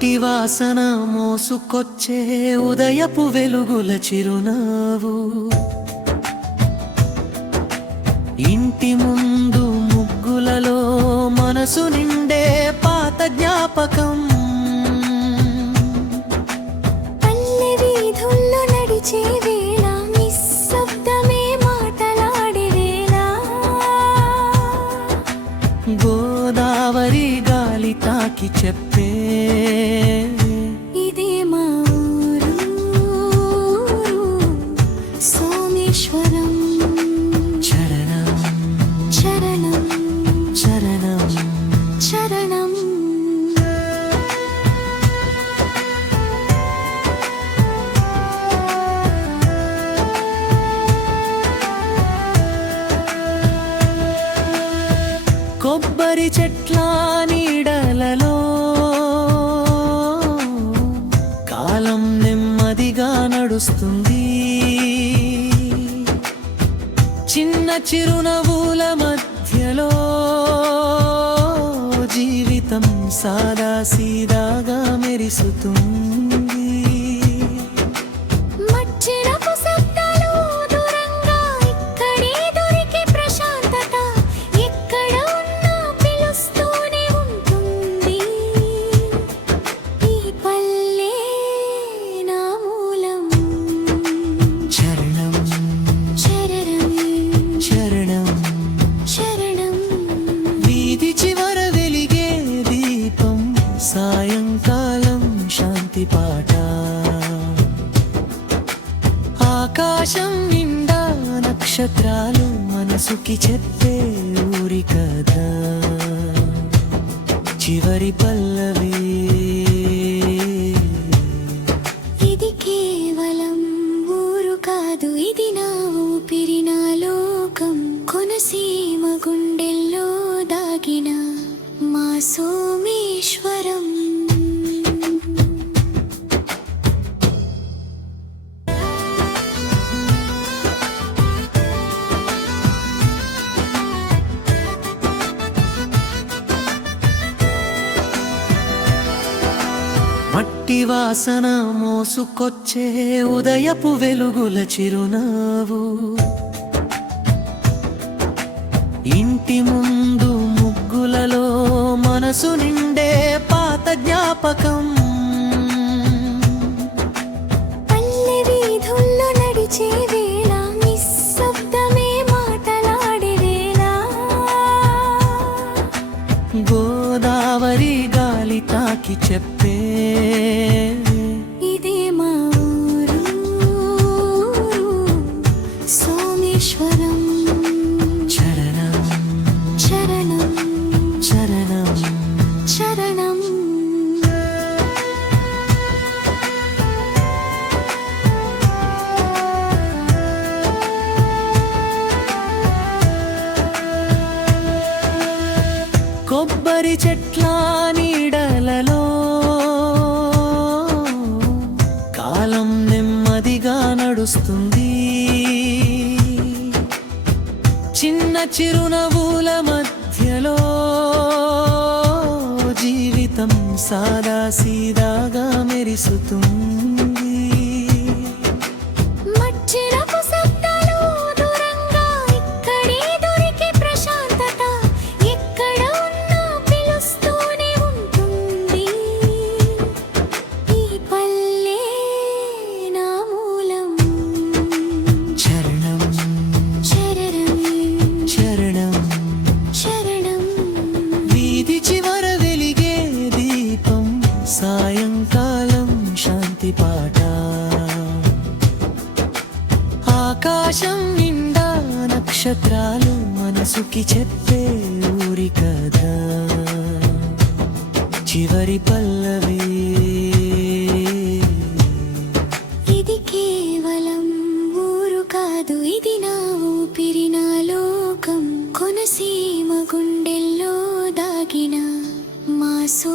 మట్టి వాసన మోసుకొచ్చే ఉదయపు వెలుగుల చిరునవ్వు, ఇంటి ముందు ముగ్గులలో మనసు నిండే పాత జ్ఞాపకం, పల్లె వీధుల్లో నడిచే వేళ నిశ్శబ్దమే మాటలాడే వేళ, గోదావరి గాలి తాకి చెప్పే ఇదే మా ఊరు సోమేశ్వరం. చరణం చరణం చరణం చరణం కొబ్బరి చెట్ల నీడలలో కాలం నెమ్మదిగా నడుస్తుంది, చిన్న చిరునవ్వుల మధ్యలో జీవితం సాదా సీదాగా మెరిసుతుంది. మచ్చిరపు శబ్దాలు దూరంగా, ఇక్కడే దొరికే ప్రశాంతత ఎక్కడ ఉన్నా పిలుస్తూనే ఉంటుంది. ఈ పల్లె నా మూలం. చరణం చరణం చరణం చరణం వీధి చివర వెలిగే దీపం, సాయంకాలం శాంతి పాట, ఆకాశం నిండా నక్షత్రాలు మనసుకి చెప్పే ఊరి కదా, చివరి పల్లవి ఇది కేవలం ఊరు కాదు, ఇది నా ఊపిరి, నా లోకం, కొనసీమ గుండెల్లో దాగిన మా సోమేశ్వరం. మట్టి వాసన మోసుకొచ్చే ఉదయపు వెలుగుల చిరునవ్వు, ఇంటి ముందు ముగ్గులలో మనసు నిండే పాత జ్ఞాపకం, పల్లె వీధుల్లో నడిచే వేళ నిశ్శబ్దమే మాటలాడే వేళ, గోదావరి గాలి తాకి చెప్పే ఇదే మా ఊరు సోమేశ్వరం. చరణం చరణం చరణం చరణం కొబ్బరి చెట్ల నీడలలో కాలం నెమ్మదిగా నడుస్తుంది, చిన్న చిరునవ్వుల మధ్యలో జీవితం సాదా సీదాగా మెరిసుతుంది. మచ్చిరపు శబ్దాలు దూరంగా, ఇక్కడే దొరికే ప్రశాంతత ఎక్కడ ఉన్నా పిలుస్తూనే ఉంటుంది. ఈ పల్లె నా మూలం. చరణం చరణం చరణం చరణం వీధి చివర వెలిగే దీపం, సాయంకాలం శాంతి పాట, ఆకాశం నిండా నక్షత్రాలు మనసుకి చెప్పే ఊరి కదా, చివరి పల్లవి ఇది కేవలం ఊరు కాదు, ఇది నా ఊపిరి, నా లోకం, కొనసీమ గుండెల్లో దాగిన మా సో